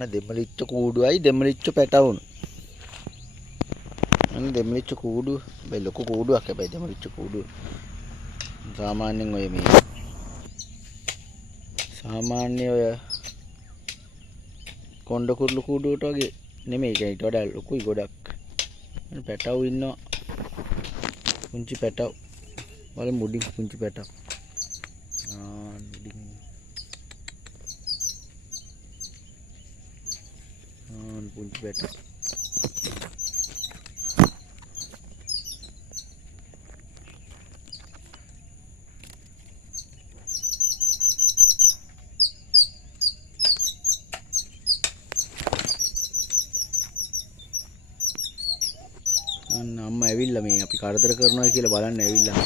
අන්න දෙමලිච්ච කූඩුවයි දෙමලිච්ච පැටවුන්. අන්න දෙමලිච්ච කූඩුව. බයි ලොකු කූඩුවක් හැබැයි දෙමලිච්ච කූඩුව. සාමාන්‍යයෙන් ඔය මේ සාමාන්‍ය ඔය කොණ්ඩ කුරුළු කූඩුවට වගේ නෙමෙයි. ඒක ඊට වඩා ලොකුයි ගොඩක්. පැටවු ඉන්නවා. පුංචි පැටවු. වල මුඩින් පුංචි පැටවු. පුංචි පැටවු. අන්න අම්මා ඇවිල්ලා මේ අපි කරදර කරනවා කියලා බලන්න ඇවිල්ලා.